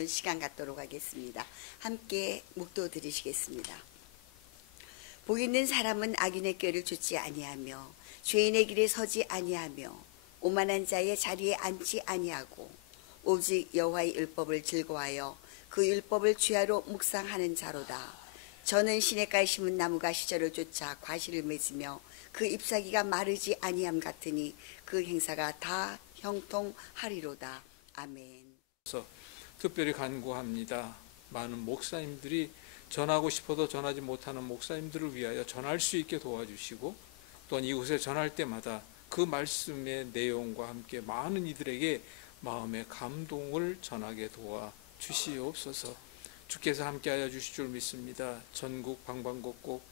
나누는 시간 갖도록 하겠습니다. 함께 묵도 드리시겠습니다. 복 있는 사람은 악인의 꾀를 좇지 아니하며 죄인의 길에 서지 아니하며 오만한 자의 자리에 앉지 아니하고 오직 여호와의 율법을 즐거워하여 그 율법을 주야로 묵상하는 자로다. 저는 시냇가에 심은 나무가 시절을 쫓아 과실을 맺으며 그 잎사귀가 마르지 아니함 같으니 그 행사가 다 형통하리로다. 아멘. 특별히 간구합니다. 많은 목사님들이 전하고 싶어도 전하지 못하는 목사님들을 위하여 전할 수 있게 도와주시고, 또한 이곳에 전할 때마다 그 말씀의 내용과 함께 많은 이들에게 마음의 감동을 전하게 도와주시옵소서. 주께서 함께하여 주실 줄 믿습니다. 전국 방방곡곡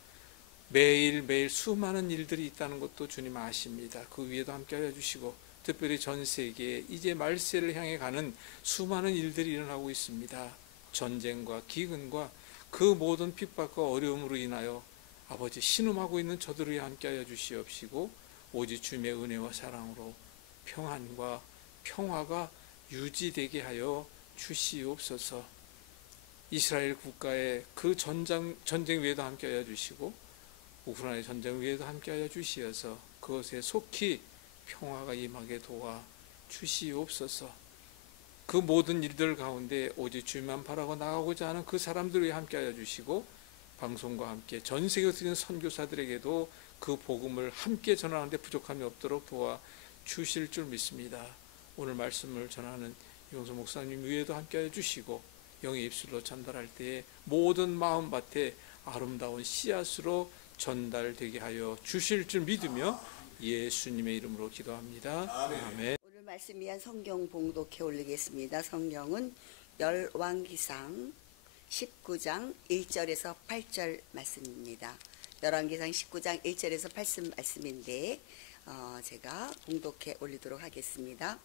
매일매일 수많은 일들이 있다는 것도 주님 아십니다. 그 위에도 함께하여 주시고, 특별히 전 세계에 이제 말세를 향해 가는 수많은 일들이 일어나고 있습니다. 전쟁과 기근과 그 모든 핍박과 어려움으로 인하여 아버지 신음하고 있는 저들을 위해 함께하여 주시옵시고, 오직 주님의 은혜와 사랑으로 평안과 평화가 유지되게 하여 주시옵소서. 이스라엘 국가의 그 전쟁 위에도 함께하여 주시고, 우크라이나 전쟁 위에도 함께하여 주시어서 그것에 속히 평화가 임하게 도와 주시옵소서. 그 모든 일들 가운데 오직 주님만 바라고 나가고자 하는 그 사람들을 위해 함께하여 주시고, 방송과 함께 전 세계에서 있는 선교사들에게도 그 복음을 함께 전하는데 부족함이 없도록 도와 주실 줄 믿습니다. 오늘 말씀을 전하는 용서 목사님 위에도 함께하여 주시고, 영의 입술로 전달할 때에 모든 마음밭에 아름다운 씨앗으로 전달되게 하여 주실 줄 믿으며 예수님의 이름으로 기도합니다. 아멘. 오늘 말씀 위한 성경 봉독해 올리겠습니다. 성경은 열왕기상 19장 1절에서 8절 말씀입니다. 열왕기상 19장 1절에서 8절 말씀인데 제가 봉독해 올리도록 하겠습니다.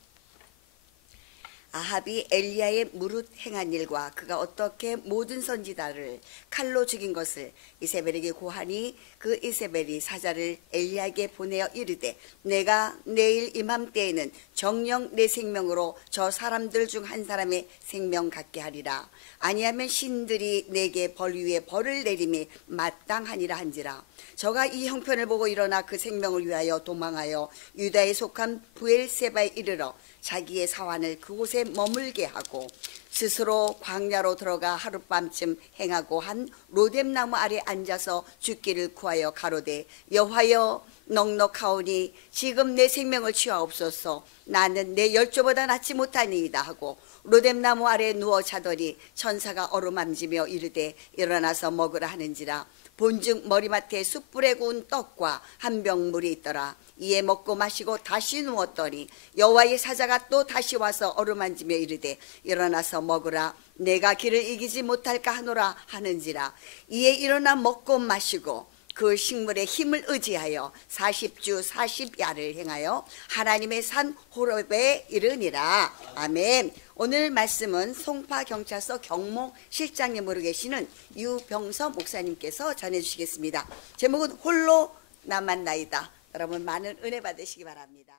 아합이 엘리야의 무릇 행한 일과 그가 어떻게 모든 선지자를 칼로 죽인 것을 이세벨에게 고하니, 그 이세벨이 사자를 엘리야에게 보내어 이르되, 내가 내일 이맘때에는 정녕 내 생명으로 저 사람들 중 한 사람의 생명 갖게 하리라. 아니하면 신들이 내게 벌 위에 벌을 내림이 마땅하니라 한지라. 저가 이 형편을 보고 일어나 그 생명을 위하여 도망하여 유다에 속한 부엘세바에 이르러 자기의 사환을 그곳에 머물게 하고, 스스로 광야로 들어가 하룻밤쯤 행하고 한 로뎀나무 아래 앉아서 죽기를 구하여 가로되, 여호와여 넉넉하오니 지금 내 생명을 취하옵소서. 나는 내 열조보다 낫지 못하니이다 하고 로뎀나무 아래 누워 자더니 천사가 어루만지며 이르되, 일어나서 먹으라 하는지라. 본즉 머리맡에 숯불에 구운 떡과 한 병 물이 있더라. 이에 먹고 마시고 다시 누웠더니 여호와의 사자가 또 다시 와서 어루만지며 이르되, 일어나서 먹으라. 내가 길을 이기지 못할까 하노라 하는지라. 이에 일어나 먹고 마시고 그 식물의 힘을 의지하여 40주 40야를 행하여 하나님의 산 호렙에 이르니라. 아멘. 오늘 말씀은 송파경찰서 경모 실장님으로 계시는 유병서 목사님께서 전해주시겠습니다. 제목은 홀로 남았나이다. 여러분 많은 은혜 받으시기 바랍니다.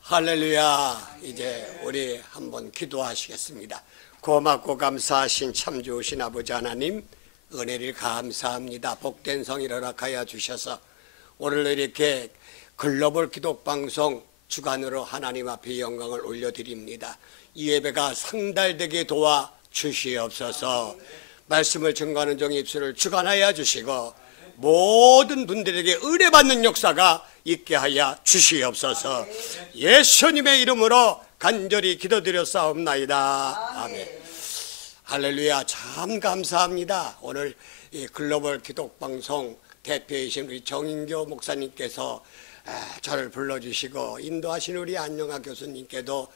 할렐루야. 이제 우리 한번 기도하시겠습니다. 고맙고 감사하신 참 좋으신 아버지 하나님, 은혜를 감사합니다. 복된 성의를 허락하여 주셔서 오늘 이렇게 글로벌 기독방송 주간으로 하나님 앞에 영광을 올려드립니다. 이 예배가 상달되게 도와 주시옵소서. 말씀을 증거하는 종의 입술을 주관하여 주시고, 모든 분들에게 의뢰받는 역사가 있게 하여 주시옵소서. 예수님의 이름으로 간절히 기도드렸사옵나이다. 아멘. 할렐루야. 참 감사합니다. 오늘 이 글로벌 기독방송 대표이신 우리 정인교 목사님께서 저를 불러주시고 인도하신 우리 안영아 교수님께도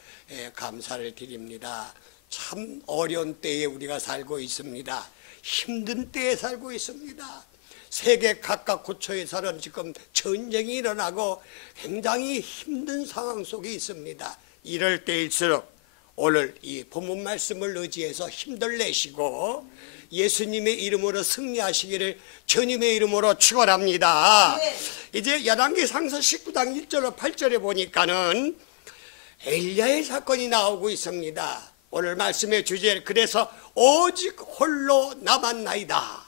감사를 드립니다. 참 어려운 때에 우리가 살고 있습니다. 힘든 때에 살고 있습니다. 세계 각각 고처에서는 지금 전쟁이 일어나고 굉장히 힘든 상황 속에 있습니다. 이럴 때일수록 오늘 이 본문 말씀을 의지해서 힘들 내시고 예수님의 이름으로 승리하시기를 주님의 이름으로 축원합니다. 이제 열왕기상서 19장 1절로 8절에 보니까는 엘리야의 사건이 나오고 있습니다. 오늘 말씀의 주제, 그래서 오직 홀로 남았나이다.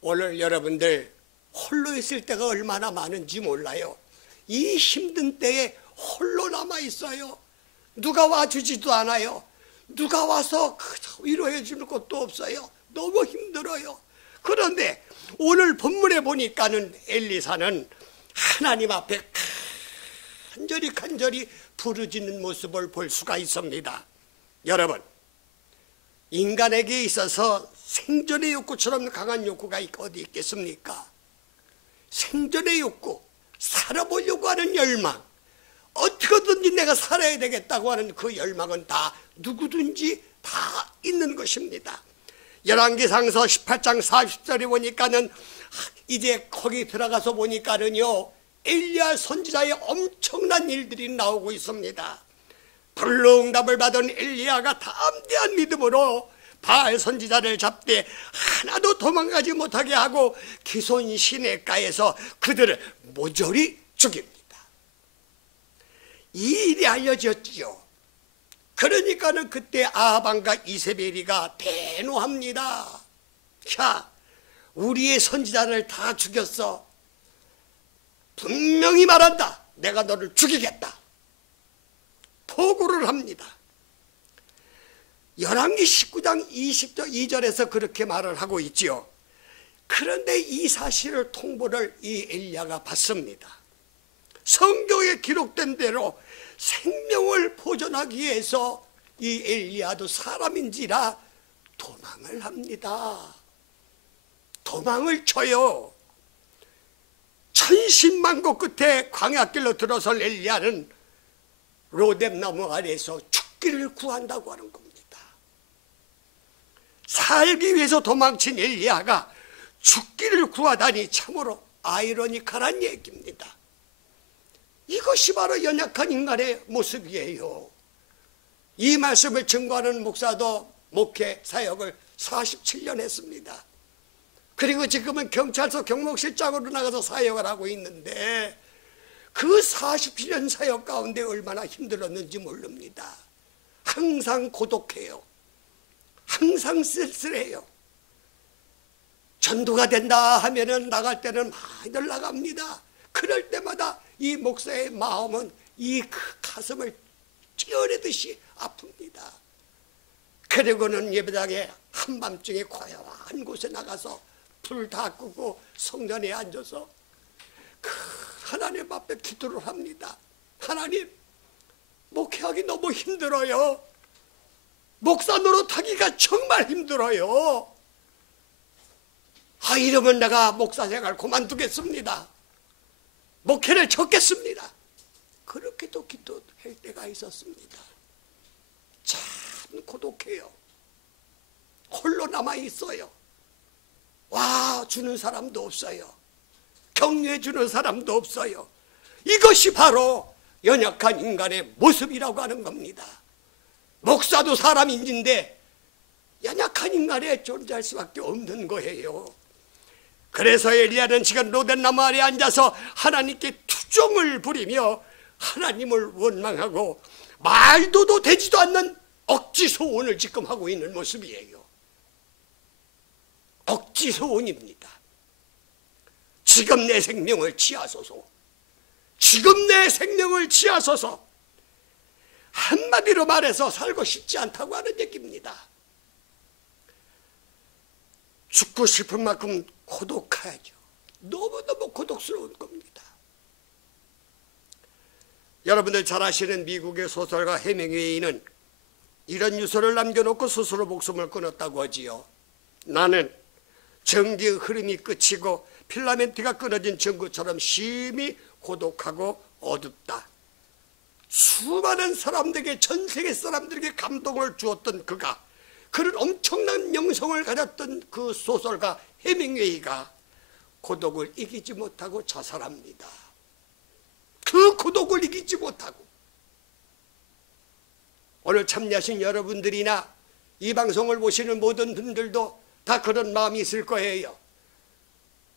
오늘 여러분들 홀로 있을 때가 얼마나 많은지 몰라요. 이 힘든 때에 홀로 남아 있어요. 누가 와주지도 않아요. 누가 와서 위로해 주는 것도 없어요. 너무 힘들어요. 그런데 오늘 본문에 보니까는 엘리사는 하나님 앞에 간절히 부르짖는 모습을 볼 수가 있습니다. 여러분, 인간에게 있어서 생존의 욕구처럼 강한 욕구가 어디 있겠습니까? 생존의 욕구, 살아보려고 하는 열망, 어떻게든지 내가 살아야 되겠다고 하는 그 열망은 다 누구든지 다 있는 것입니다. 열왕기상서 18장 40절에 보니까는 이제 거기 들어가서 보니까는요, 엘리야 선지자의 엄청난 일들이 나오고 있습니다. 불응답을 받은 엘리야가 담대한 믿음으로 바알 선지자를 잡되 하나도 도망가지 못하게 하고 기손 시내가에서 그들을 모조리 죽입니다. 이 일이 알려졌지요. 그러니까는 그때 아합과 이세벨이가 대노합니다. 자, 우리의 선지자를 다 죽였어. 분명히 말한다. 내가 너를 죽이겠다. 포고를 합니다. 열왕기 19장 22절에서 그렇게 말을 하고 있지요. 그런데 이 사실을 통보를 이 엘리야가 받습니다. 성경에 기록된 대로 생명을 보존하기 위해서 이 엘리야도 사람인지라 도망을 합니다. 도망을 쳐요. 천신만고 끝에 광야길로 들어설 엘리야는 로뎀나무 아래에서 죽기를 구한다고 하는 겁니다. 살기 위해서 도망친 엘리야가 죽기를 구하다니 참으로 아이러니컬한 얘기입니다. 이것이 바로 연약한 인간의 모습이에요. 이 말씀을 증거하는 목사도 목회 사역을 47년 했습니다. 그리고 지금은 경찰서 경목실장으로 나가서 사역을 하고 있는데 그 47년 사역 가운데 얼마나 힘들었는지 모릅니다. 항상 고독해요. 항상 쓸쓸해요. 전도가 된다 하면은 나갈 때는 많이들 나갑니다. 그럴 때마다 이 목사의 마음은 이 가슴을 찌어내듯이 아픕니다. 그리고는 예배당에 한밤중에 고요한 곳에 나가서 불 다 끄고 성전에 앉아서 그 하나님 앞에 기도를 합니다. 하나님, 목회하기 너무 힘들어요. 목사 노릇하기가 정말 힘들어요. 이러면 내가 목사 생활 그만두겠습니다. 목회를 접겠습니다. 그렇게도 기도할 때가 있었습니다. 참 고독해요. 홀로 남아 있어요. 와 주는 사람도 없어요. 격려해 주는 사람도 없어요. 이것이 바로 연약한 인간의 모습이라고 하는 겁니다. 목사도 사람인데 연약한 인간에 존재할 수밖에 없는 거예요. 그래서 엘리야는 지금 로뎀나무 아래 앉아서 하나님께 투정을 부리며 하나님을 원망하고 말도도 되지도 않는 억지 소원을 지금 하고 있는 모습이에요. 억지 소원입니다. 지금 내 생명을 취하소서. 지금 내 생명을 취하소서. 한마디로 말해서 살고 싶지 않다고 하는 얘기입니다. 죽고 싶은 만큼 고독하죠. 너무너무 고독스러운 겁니다. 여러분들 잘 아시는 미국의 소설가 해밍웨이는 이런 유서를 남겨놓고 스스로 목숨을 끊었다고 하지요. 나는 전기의 흐름이 끝이고 필라멘트가 끊어진 전구처럼 심히 고독하고 어둡다. 수많은 사람들에게, 전 세계 사람들에게 감동을 주었던 그가, 그런 엄청난 영성을 가졌던 그 소설가 해밍웨이가 고독을 이기지 못하고 자살합니다. 그 고독을 이기지 못하고. 오늘 참여하신 여러분들이나 이 방송을 보시는 모든 분들도 다 그런 마음이 있을 거예요.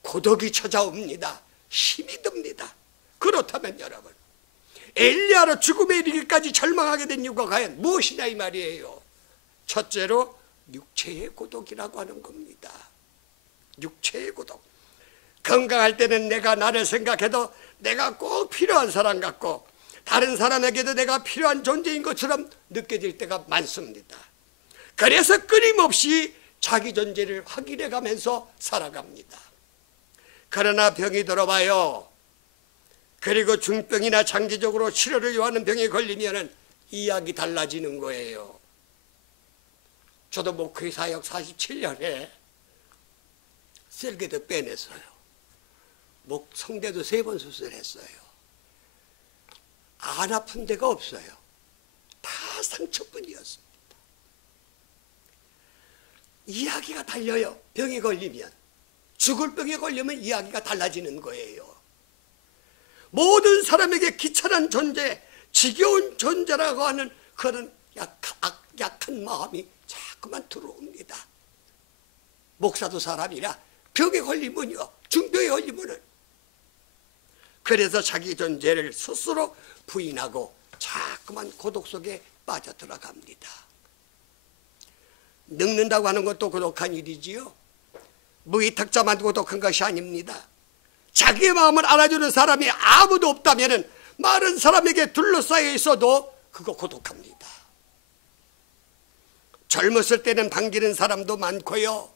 고독이 찾아옵니다. 힘이 듭니다. 그렇다면 여러분, 엘리야로 죽음에 이르기까지 절망하게 된 이유가 과연 무엇이냐 이 말이에요. 첫째로 육체의 고독이라고 하는 겁니다. 육체의 고독. 건강할 때는 내가 나를 생각해도 내가 꼭 필요한 사람 같고 다른 사람에게도 내가 필요한 존재인 것처럼 느껴질 때가 많습니다. 그래서 끊임없이 자기 존재를 확인해 가면서 살아갑니다. 그러나 병이 들어봐요. 그리고 중병이나 장기적으로 치료를 요하는 병에 걸리면 이야기 달라지는 거예요. 저도 목회 사역 47년에 셀게도 빼냈어요. 목 성대도 3번 수술했어요. 안 아픈 데가 없어요. 다 상처뿐이었습니다. 이야기가 달려요. 병에 걸리면, 죽을 병에 걸리면 이야기가 달라지는 거예요. 모든 사람에게 귀찮은 존재, 지겨운 존재라고 하는 그런 약한 마음이 자꾸만 들어옵니다. 목사도 사람이라 병에 걸리면요, 중병에 걸리면은, 그래서 자기 존재를 스스로 부인하고 자꾸만 고독 속에 빠져들어갑니다. 늙는다고 하는 것도 고독한 일이지요. 무위탁자만 고독한 것이 아닙니다. 자기의 마음을 알아주는 사람이 아무도 없다면 많은 사람에게 둘러싸여 있어도 그거 고독합니다. 젊었을 때는 반기는 사람도 많고요,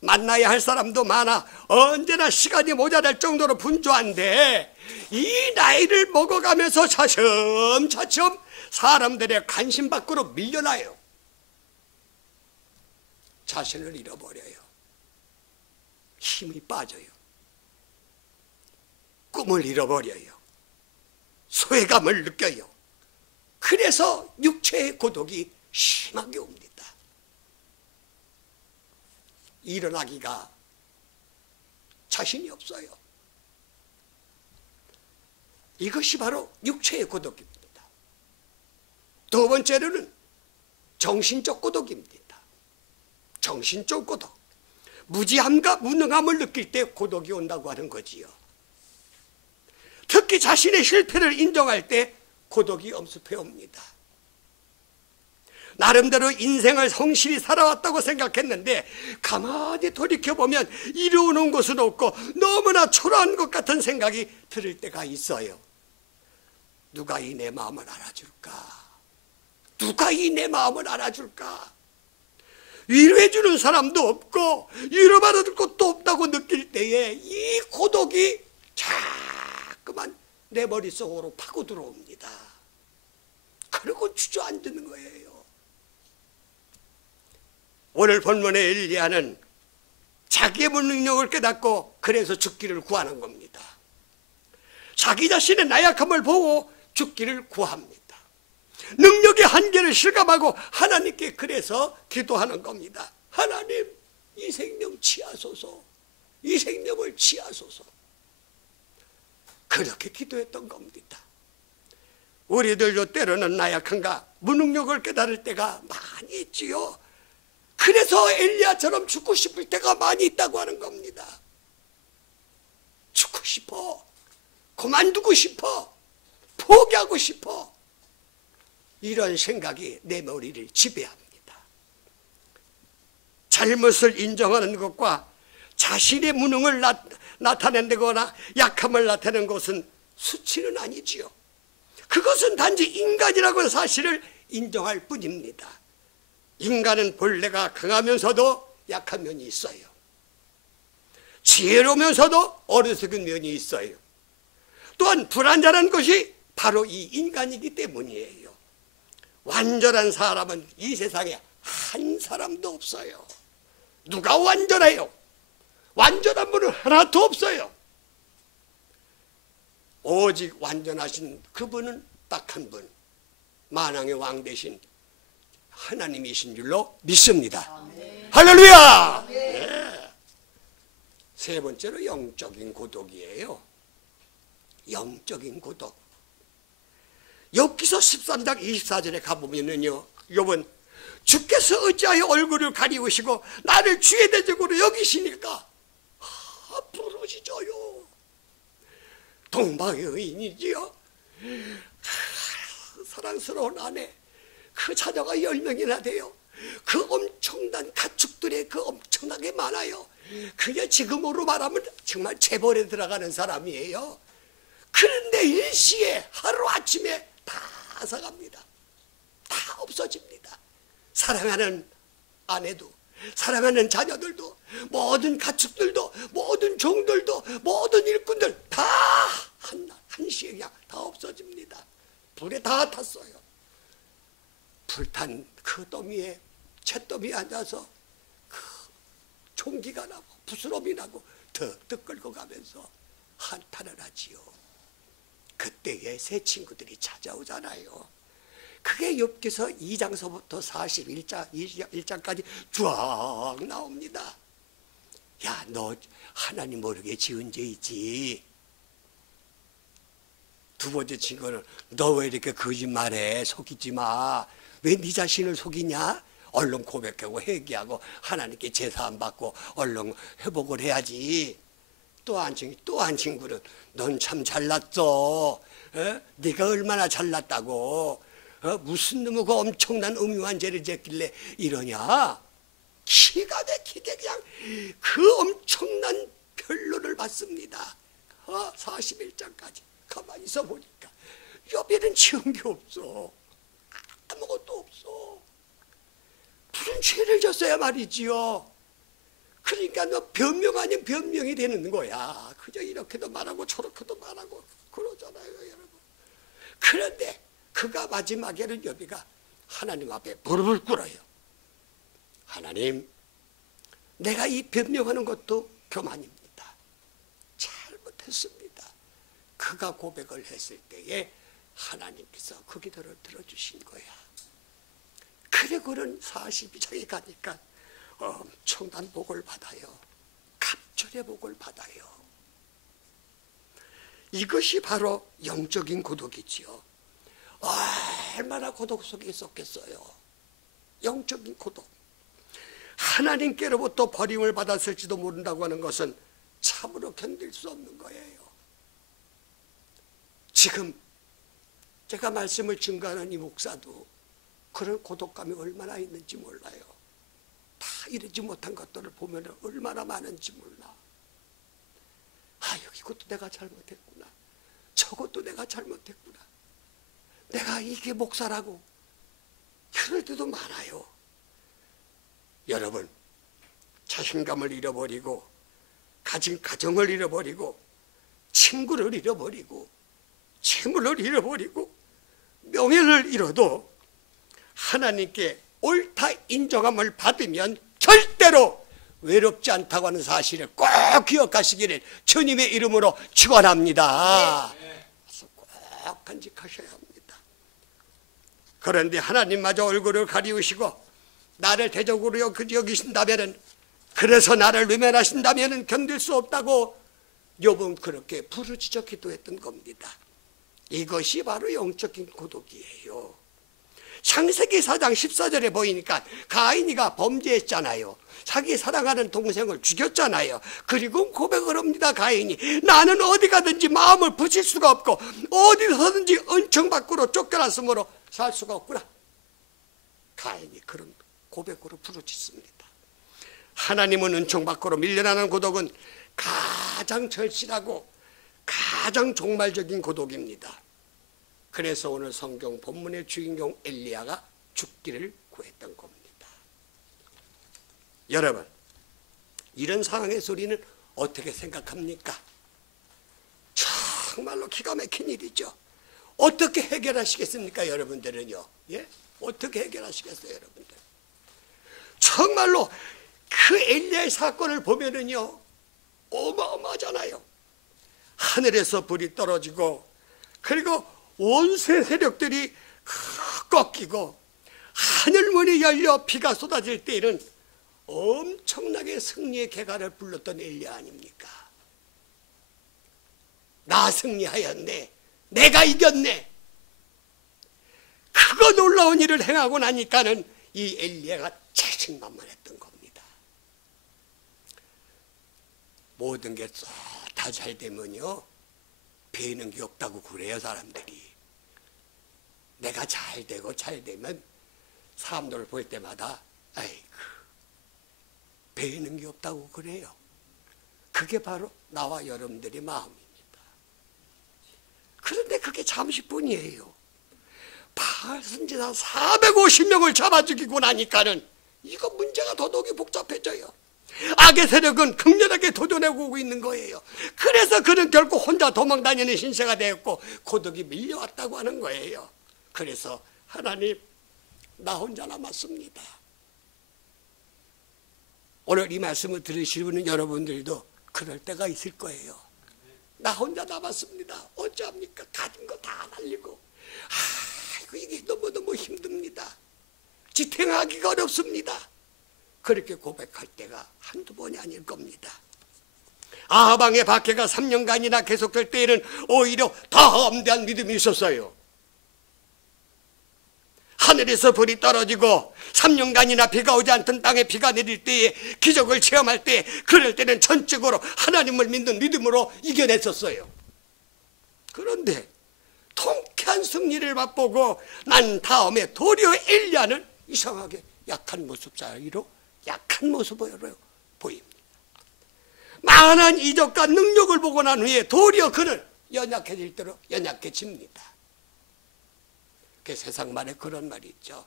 만나야 할 사람도 많아 언제나 시간이 모자랄 정도로 분주한데, 이 나이를 먹어가면서 차츰차츰 사람들의 관심 밖으로 밀려나요. 자신을 잃어버려요. 힘이 빠져요. 꿈을 잃어버려요. 소외감을 느껴요. 그래서 육체의 고독이 심하게 옵니다. 일어나기가 자신이 없어요. 이것이 바로 육체의 고독입니다. 두 번째로는 정신적 고독입니다. 정신적 고독. 무지함과 무능함을 느낄 때 고독이 온다고 하는 거지요. 특히 자신의 실패를 인정할 때 고독이 엄습해 옵니다. 나름대로 인생을 성실히 살아왔다고 생각했는데 가만히 돌이켜보면 이루어놓은 것은 없고 너무나 초라한 것 같은 생각이 들을 때가 있어요. 누가 이 내 마음을 알아줄까? 누가 이 내 마음을 알아줄까? 위로해주는 사람도 없고 위로받을 것도 없다고 느낄 때에 이 고독이 자꾸만 내 머릿속으로 파고 들어옵니다. 그리고 주저앉는 거예요. 오늘 본문의 엘리야는 자기의 무능력을 깨닫고 그래서 죽기를 구하는 겁니다. 자기 자신의 나약함을 보고 죽기를 구합니다. 능력의 한계를 실감하고 하나님께 그래서 기도하는 겁니다. 하나님, 이 생명 취하소서. 이 생명을 취하소서. 그렇게 기도했던 겁니다. 우리들도 때로는 나약한가 무능력을 깨달을 때가 많이 있지요. 그래서 엘리야처럼 죽고 싶을 때가 많이 있다고 하는 겁니다. 죽고 싶어. 그만두고 싶어. 포기하고 싶어. 이런 생각이 내 머리를 지배합니다. 잘못을 인정하는 것과 자신의 무능을 나타낸다거나 약함을 나타내는 것은 수치는 아니지요. 그것은 단지 인간이라고 하는 사실을 인정할 뿐입니다. 인간은 본래가 강하면서도 약한 면이 있어요. 지혜로우면서도 어리석은 면이 있어요. 또한 불완전한 것이 바로 이 인간이기 때문이에요. 완전한 사람은 이 세상에 한 사람도 없어요. 누가 완전해요? 완전한 분은 하나도 없어요. 오직 완전하신 그분은 딱 한 분, 만왕의 왕 되신 하나님이신 줄로 믿습니다. 아멘. 할렐루야. 네. 세 번째로 영적인 고독이에요. 영적인 고독. 욥기서 13장 24절에 가보면은요, 욥은 주께서 어찌하여 얼굴을 가리우시고 나를 주의 대적으로 여기시니까 부러지져요. 동방의 의인이지요. 사랑스러운 아내, 그 자녀가 10명이나 돼요. 그 엄청난 가축들이 그 엄청나게 많아요. 그게 지금으로 말하면 정말 재벌에 들어가는 사람이에요. 그런데 일시에 하루아침에 다 사갑니다. 다 없어집니다. 사랑하는 아내도, 사랑하는 자녀들도, 모든 가축들도, 모든 종들도, 모든 일꾼들 다 한시에 그냥 다 없어집니다. 불에 다 탔어요. 불탄 그 더미에, 잿더미에 앉아서 그 총기가 나고 부스럼이 나고 득득 끌고 가면서 한탄을 하지요. 그때에 새 친구들이 찾아오잖아요. 그게 욥기서 2장서부터 41장까지 쫙 나옵니다. 야, 너 하나님 모르게 지은 죄이지. 두 번째 친구는 너 왜 이렇게 거짓말해? 속이지 마. 왜 네 자신을 속이냐? 얼른 고백하고 회개하고 하나님께 제사 안 받고 얼른 회복을 해야지. 또 한 친구는 넌 참 잘났어. 네가 얼마나 잘났다고. 무슨 놈의 그 엄청난 음흉한 죄를 졌길래 이러냐. 기가 막히게 그냥 그 엄청난 변론을 받습니다. 41장까지 가만히 있어 보니까 욥에는 지은 게 없어. 아무것도 없어. 무슨 죄를 졌어야 말이지요. 그러니까 너 변명 아닌 변명이 되는 거야. 그저 이렇게도 말하고 저렇게도 말하고 그러잖아요, 여러분. 그런데 그가 마지막에는 욥이가 하나님 앞에 무릎을 꿇어요. 하나님, 내가 이 변명하는 것도 교만입니다. 잘못했습니다. 그가 고백을 했을 때에 하나님께서 그 기도를 들어주신 거야. 그리고는 42장에 가니까 엄청난 복을 받아요. 갑절의 복을 받아요. 이것이 바로 영적인 고독이지요. 얼마나 고독 속에 있었겠어요. 영적인 고독. 하나님께로부터 버림을 받았을지도 모른다고 하는 것은 참으로 견딜 수 없는 거예요. 지금 제가 말씀을 증거하는 이 목사도 그런 고독감이 얼마나 있는지 몰라요. 다 이루지 못한 것들을 보면 얼마나 많은지 몰라. 이것도 내가 잘못했구나. 저것도 내가 잘못했구나. 내가 이게 목사라고. 그럴 때도 많아요. 여러분, 자신감을 잃어버리고 가진 가정을 잃어버리고 친구를 잃어버리고 재물을 잃어버리고 명예를 잃어도 하나님께 옳다 인정함을 받으면 절대로 외롭지 않다고 하는 사실을 꼭 기억하시기를 주님의 이름으로 축원합니다. 그래서 꼭 간직하셔야 합니다. 그런데 하나님마저 얼굴을 가리우시고 나를 대적으로 여기신다면, 그래서 나를 외면하신다면 견딜 수 없다고 욥은 그렇게 부르짖어 기도했던 겁니다. 이것이 바로 영적인 고독이에요. 창세기 4장 14절에 보이니까 가인이가 범죄했잖아요. 자기 사랑하는 동생을 죽였잖아요. 그리고 고백을 합니다. 가인이 나는 어디 가든지 마음을 붙일 수가 없고 어디서든지 은총 밖으로 쫓겨났으므로 살 수가 없구나. 가인이 그런 고백으로 부르짖습니다. 하나님은 은총 밖으로 밀려나는 고독은 가장 절실하고 가장 종말적인 고독입니다. 그래서 오늘 성경 본문의 주인공 엘리야가 죽기를 구했던 겁니다. 여러분, 이런 상황에서 우리는 어떻게 생각합니까? 정말로 기가 막힌 일이죠. 어떻게 해결하시겠습니까, 여러분들은요? 예? 어떻게 해결하시겠어요, 여러분들? 정말로 그 엘리야의 사건을 보면은요, 어마어마하잖아요. 하늘에서 불이 떨어지고, 그리고 온세 세력들이 꺾이고, 하늘문이 열려 비가 쏟아질 때에는 엄청나게 승리의 개가를 불렀던 엘리야 아닙니까? 나 승리하였네. 내가 이겼네. 그거 놀라운 일을 행하고 나니까는 이 엘리야가 자신만만했던 겁니다. 모든 게 다 잘 되면요, 배이는 게 없다고 그래요, 사람들이. 내가 잘 되고 잘 되면 사람들을 볼 때마다 아이고 배이는 게 없다고 그래요. 그게 바로 나와 여러분들의 마음입니다. 그런데 그게 잠시뿐이에요. 바알 선지자 450명을 잡아 죽이고 나니까는 이거 문제가 더더욱이 복잡해져요. 악의 세력은 극렬하게 도전하고 오고 있는 거예요. 그래서 그는 결국 혼자 도망다니는 신세가 되었고 고독이 밀려왔다고 하는 거예요. 그래서 하나님, 나 혼자 남았습니다. 오늘 이 말씀을 들으시는 여러분들도 그럴 때가 있을 거예요. 나 혼자 남았습니다. 어찌합니까? 가진 거 다 날리고 이게 너무너무 힘듭니다. 지탱하기가 어렵습니다. 그렇게 고백할 때가 한두 번이 아닐 겁니다. 아하방의 박해가 3년간이나 계속될 때에는 오히려 더 엄대한 믿음이 있었어요. 하늘에서 불이 떨어지고 3년간이나 비가 오지 않던 땅에 비가 내릴 때에 기적을 체험할 때, 그럴 때는 전적으로 하나님을 믿는 믿음으로 이겨냈었어요. 그런데 통쾌한 승리를 맛보고 난 다음에 도리어 엘리야는 이상하게 약한 모습 사이로 약한 모습으로 보입니다. 많은 이적과 능력을 보고 난 후에 도리어 그는 연약해질 대로 연약해집니다. 그 세상 말에 그런 말이 있죠.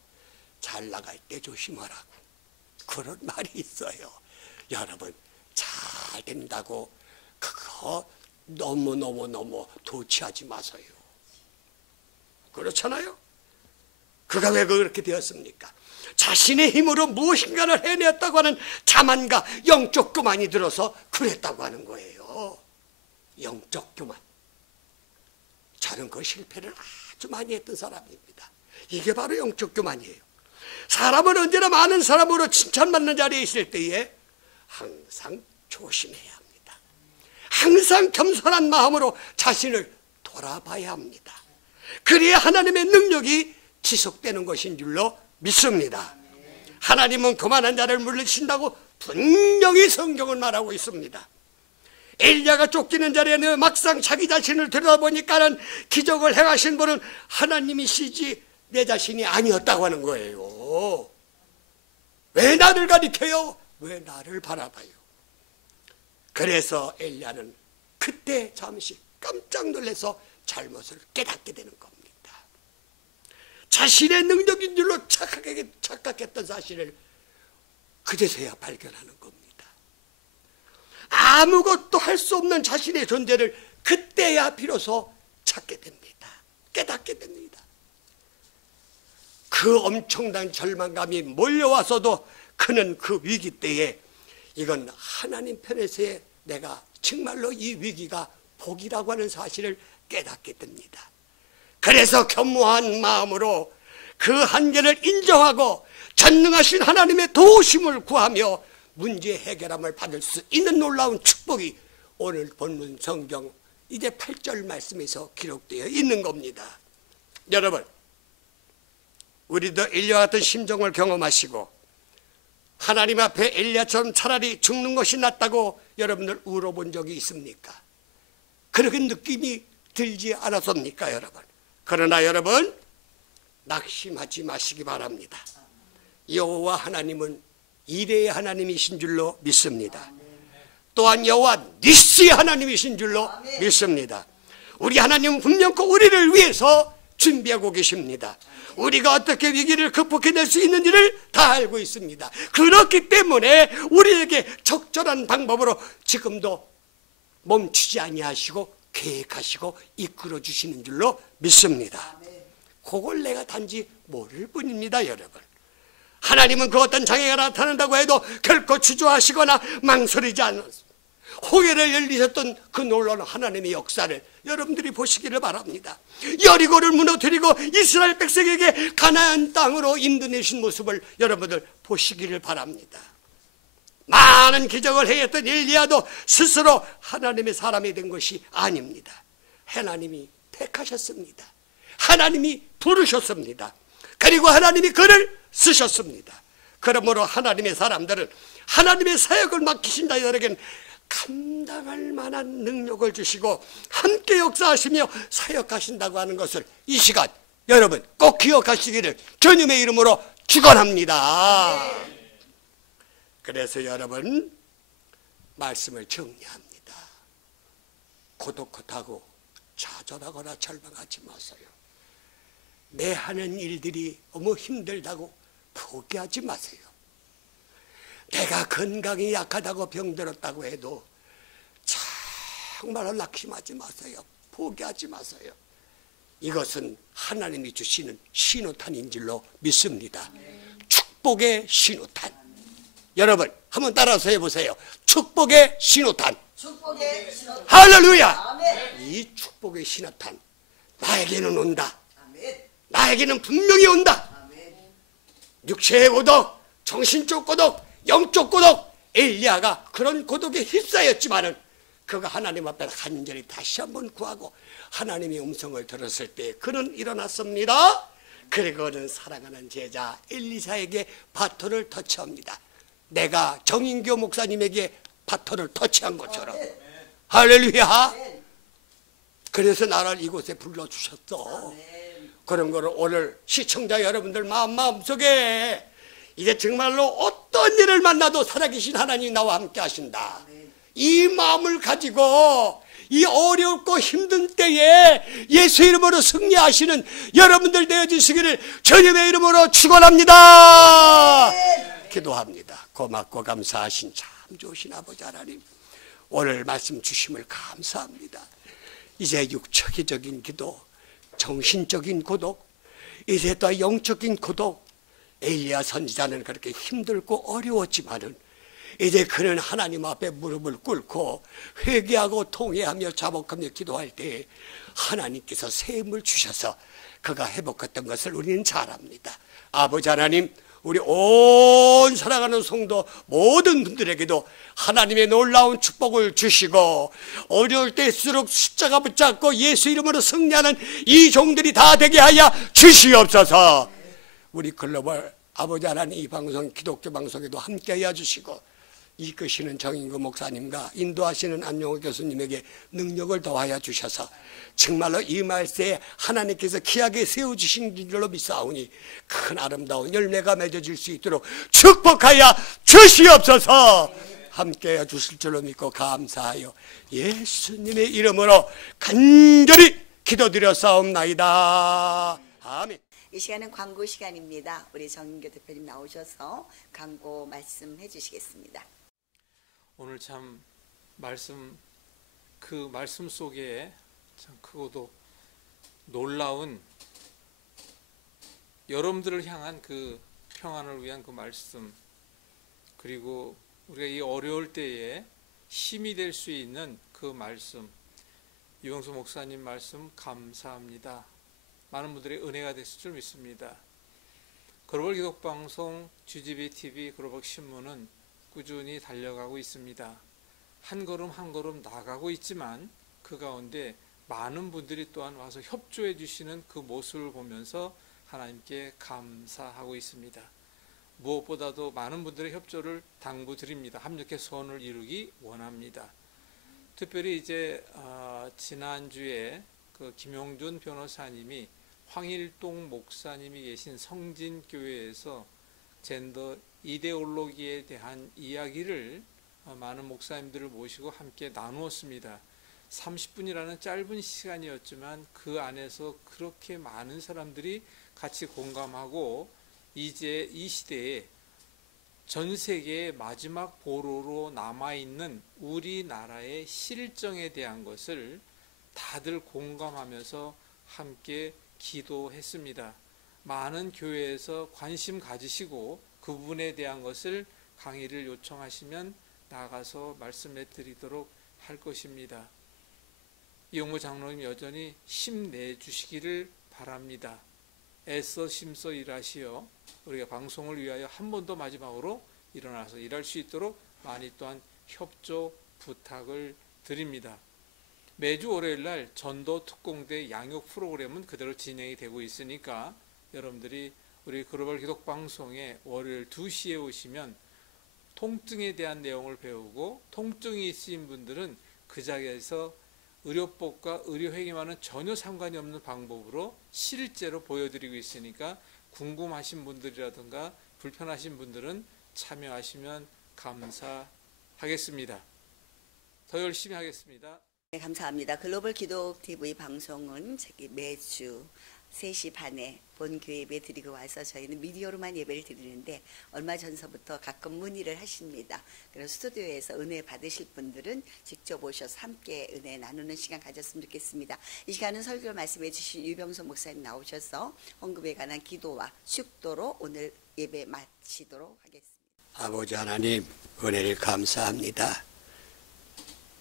잘 나갈 때 조심하라고. 그런 말이 있어요. 여러분, 잘 된다고 그거 너무 도취하지 마세요. 그렇잖아요? 그가 왜 그렇게 되었습니까? 자신의 힘으로 무엇인가를 해냈다고 하는 자만과 영적 교만이 들어서 그랬다고 하는 거예요. 영적 교만. 저는 그 실패를 아주 많이 했던 사람입니다. 이게 바로 영적 교만이에요. 사람은 언제나 많은 사람으로 칭찬받는 자리에 있을 때에 항상 조심해야 합니다. 항상 겸손한 마음으로 자신을 돌아봐야 합니다. 그래야 하나님의 능력이 지속되는 것인 줄로 믿습니다. 하나님은 교만한 자를 물리친다고 분명히 성경은 말하고 있습니다. 엘리야가 쫓기는 자리에는 막상 자기 자신을 들여다보니까는 기적을 행하신 분은 하나님이시지 내 자신이 아니었다고 하는 거예요. 왜 나를 가리켜요? 왜 나를 바라봐요? 그래서 엘리야는 그때 잠시 깜짝 놀라서 잘못을 깨닫게 되는 겁니다. 자신의 능력인 줄로 착각했던 사실을 그제서야 발견하는 겁니다. 아무것도 할 수 없는 자신의 존재를 그때야 비로소 찾게 됩니다. 깨닫게 됩니다. 그 엄청난 절망감이 몰려와서도 그는 그 위기 때에 이건 하나님 편에서의 내가 정말로 이 위기가 복이라고 하는 사실을 깨닫게 됩니다. 그래서 겸허한 마음으로 그 한계를 인정하고 전능하신 하나님의 도우심을 구하며 문제 해결함을 받을 수 있는 놀라운 축복이 오늘 본문 성경 이제 8절 말씀에서 기록되어 있는 겁니다. 여러분, 우리도 엘리야와 같은 심정을 경험하시고 하나님 앞에 엘리야처럼 차라리 죽는 것이 낫다고 여러분들 울어본 적이 있습니까? 그렇게 느낌이 들지 않았습니까, 여러분? 그러나 여러분, 낙심하지 마시기 바랍니다. 여호와 하나님은 이레의 하나님이신 줄로 믿습니다. 또한 여호와 니스의 하나님이신 줄로 믿습니다. 우리 하나님은 분명코 우리를 위해서 준비하고 계십니다. 우리가 어떻게 위기를 극복해낼 수 있는지를 다 알고 있습니다. 그렇기 때문에 우리에게 적절한 방법으로 지금도 멈추지 아니하시고 계획하시고 이끌어 주시는 줄로 믿습니다. 그걸 내가 단지 모를 뿐입니다, 여러분. 하나님은 그 어떤 장애가 나타난다고 해도 결코 주저하시거나 망설이지 않습니다. 홍해를 열리셨던 그 놀라운 하나님의 역사를 여러분들이 보시기를 바랍니다. 여리고를 무너뜨리고 이스라엘 백성에게 가나안 땅으로 인도내신 모습을 여러분들 보시기를 바랍니다. 많은 기적을 행했던 엘리야도 스스로 하나님의 사람이 된 것이 아닙니다. 하나님이 택하셨습니다. 하나님이 부르셨습니다. 그리고 하나님이 그를 쓰셨습니다. 그러므로 하나님의 사람들은 하나님의 사역을 맡기신 자들에게는 감당할 만한 능력을 주시고 함께 역사하시며 사역하신다고 하는 것을 이 시간 여러분 꼭 기억하시기를 주님의 이름으로 축원합니다. 그래서 여러분 말씀을 정리합니다. 고독하다고 좌절하거나 절망하지 마세요. 내 하는 일들이 너무 힘들다고 포기하지 마세요. 내가 건강이 약하다고 병들었다고 해도 정말로 낙심하지 마세요. 포기하지 마세요. 이것은 하나님이 주시는 신호탄인 줄로 믿습니다. 축복의 신호탄. 여러분 한번 따라서 해보세요. 축복의 신호탄. 축복의 신호탄. 할렐루야. 아멘. 이 축복의 신호탄 나에게는 온다. 아멘. 나에게는 분명히 온다. 아멘. 육체의 고독, 정신적 고독, 영적 고독. 엘리야가 그런 고독에 휩싸였지만은 그가 하나님 앞에 간절히 다시 한번 구하고 하나님의 음성을 들었을 때 그는 일어났습니다. 그리고 그는 사랑하는 제자 엘리사에게 바토를 터치합니다. 내가 정인교 목사님에게 바토를 터치한 것처럼. 할렐루야. 그래서 나를 이곳에 불러주셨어. 그런 거를 오늘 시청자 여러분들 마음속에 이제 정말로 어떤 일을 만나도 살아계신 하나님이 나와 함께 하신다. 이 마음을 가지고 이 어렵고 힘든 때에 예수 이름으로 승리하시는 여러분들 되어주시기를 주님의 이름으로 축원합니다. 기도합니다. 고맙고 감사하신 참 좋으신 아버지 하나님, 오늘 말씀 주심을 감사합니다. 이제 육체적인 기도, 정신적인 고독, 이제 또 영적인 고독. 엘리야 선지자는 그렇게 힘들고 어려웠지만은 이제 그는 하나님 앞에 무릎을 꿇고 회개하고 통회하며 자복하며 기도할 때 하나님께서 새 힘을 주셔서 그가 회복했던 것을 우리는 잘 압니다. 아버지 하나님, 우리 온 사랑하는 성도 모든 분들에게도 하나님의 놀라운 축복을 주시고 어려울 때일수록 십자가 붙잡고 예수 이름으로 승리하는 이 종들이 다 되게 하여 주시옵소서. 우리 글로벌 아버지 하나님 이 방송 기독교 방송에도 함께하여 주시고 이끄시는 정인구 목사님과 인도하시는 안용호 교수님에게 능력을 더하여 주셔서 정말로 이 말세에 하나님께서 귀하게 세워주신 줄로 믿사오니 큰 아름다운 열매가 맺어질 수 있도록 축복하여 주시옵소서. 함께해 주실 줄로 믿고 감사하여 예수님의 이름으로 간절히 기도드렸사옵나이다. 아멘. 이 시간은 광고 시간입니다. 우리 정인교 대표님 나오셔서 광고 말씀해 주시겠습니다. 오늘 참 그 말씀 속에 참 크고도 놀라운 여러분들을 향한 그 평안을 위한 그 말씀, 그리고 우리가 이 어려울 때에 힘이 될 수 있는 그 말씀, 유영수 목사님 말씀 감사합니다. 많은 분들의 은혜가 됐을 줄 믿습니다. 글로벌 기독방송 GGB TV 글로벌 신문은 꾸준히 달려가고 있습니다. 한 걸음 한 걸음 나가고 있지만 그 가운데 많은 분들이 또한 와서 협조해 주시는 그 모습을 보면서 하나님께 감사하고 있습니다. 무엇보다도 많은 분들의 협조를 당부드립니다. 합력해 소원을 이루기 원합니다. 특별히 이제 지난주에 그 김용준 변호사님이 황일동 목사님이 계신 성진교회에서 젠더 이데올로기에 대한 이야기를 많은 목사님들을 모시고 함께 나누었습니다. 30분이라는 짧은 시간이었지만 그 안에서 그렇게 많은 사람들이 같이 공감하고 이제 이 시대에 전 세계의 마지막 보루로 남아있는 우리나라의 실정에 대한 것을 다들 공감하면서 함께 기도했습니다. 많은 교회에서 관심 가지시고 그 부분에 대한 것을 강의를 요청하시면 나가서 말씀해 드리도록 할 것입니다. 이용모 장로님 여전히 힘내 주시기를 바랍니다. 애써 힘써 일하시어 우리가 방송을 위하여 한 번 더 마지막으로 일어나서 일할 수 있도록 많이 또한 협조 부탁을 드립니다. 매주 월요일날 전도 특공대 양육 프로그램은 그대로 진행이 되고 있으니까 여러분들이 우리 글로벌 기독방송에 월요일 2시에 오시면 통증에 대한 내용을 배우고 통증이 있으신 분들은 그 자리에서 의료법과 의료회계와는 전혀 상관이 없는 방법으로 실제로 보여드리고 있으니까 궁금하신 분들이라든가 불편하신 분들은 참여하시면 감사하겠습니다. 더 열심히 하겠습니다. 네, 감사합니다. 글로벌 기도 TV 방송은 매주 3시 반에 본교회 예배 드리고 와서 저희는 미디어로만 예배를 드리는데 얼마 전서부터 가끔 문의를 하십니다. 그래서 스튜디오에서 은혜 받으실 분들은 직접 오셔서 함께 은혜 나누는 시간 가졌으면 좋겠습니다. 이 시간은 설교 말씀해 주신 유병선 목사님 나오셔서 헌금에 관한 기도와 축도로 오늘 예배 마치도록 하겠습니다. 아버지 하나님, 은혜를 감사합니다.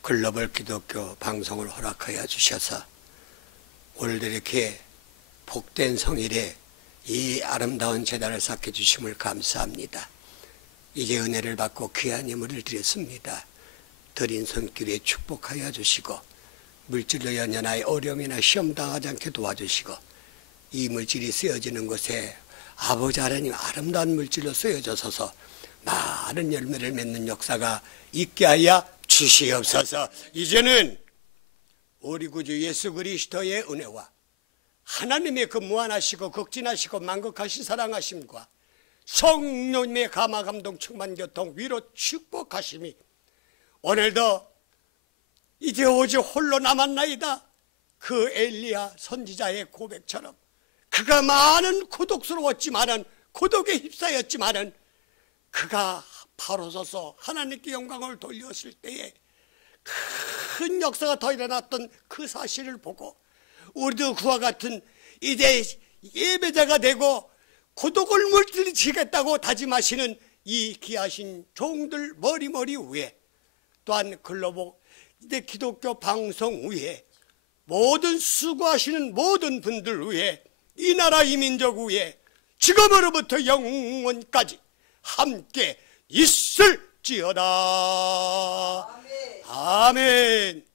글로벌 기독교 방송을 허락하여 주셔서 오늘도 이렇게 복된 성일에 이 아름다운 제단을 쌓게 주심을 감사합니다. 이제 은혜를 받고 귀한 예물을 드렸습니다. 드린 손길에 축복하여 주시고 물질로 연연하여 어려움이나 시험 당하지 않게 도와주시고 이 물질이 쓰여지는 곳에 아버지 하나님 아름다운 물질로 쓰여져서 많은 열매를 맺는 역사가 있게 하여 주시옵소서. 이제는 우리 구주 예수 그리스도의 은혜와 하나님의 그 무한하시고 극진하시고 만극하신 사랑하심과 성령님의 감화 감동 충만 교통 위로 축복하심이 오늘도 이제 오직 홀로 남았나이다. 그 엘리야 선지자의 고백처럼 그가 많은 고독스러웠지만은 고독에 휩싸였지만은 그가 바로 서서 하나님께 영광을 돌렸을 때에 큰 역사가 더 일어났던 그 사실을 보고 우리도 그와 같은 이제 예배자가 되고 고독을 물리치겠다고 다짐하시는 이 귀하신 종들 머리 위에 또한 글로벌 이제 기독교 방송 위에 모든 수고하시는 모든 분들 위에 이 나라 이 민족 위에 지금으로부터 영원까지 함께 있을지어다. 아멘.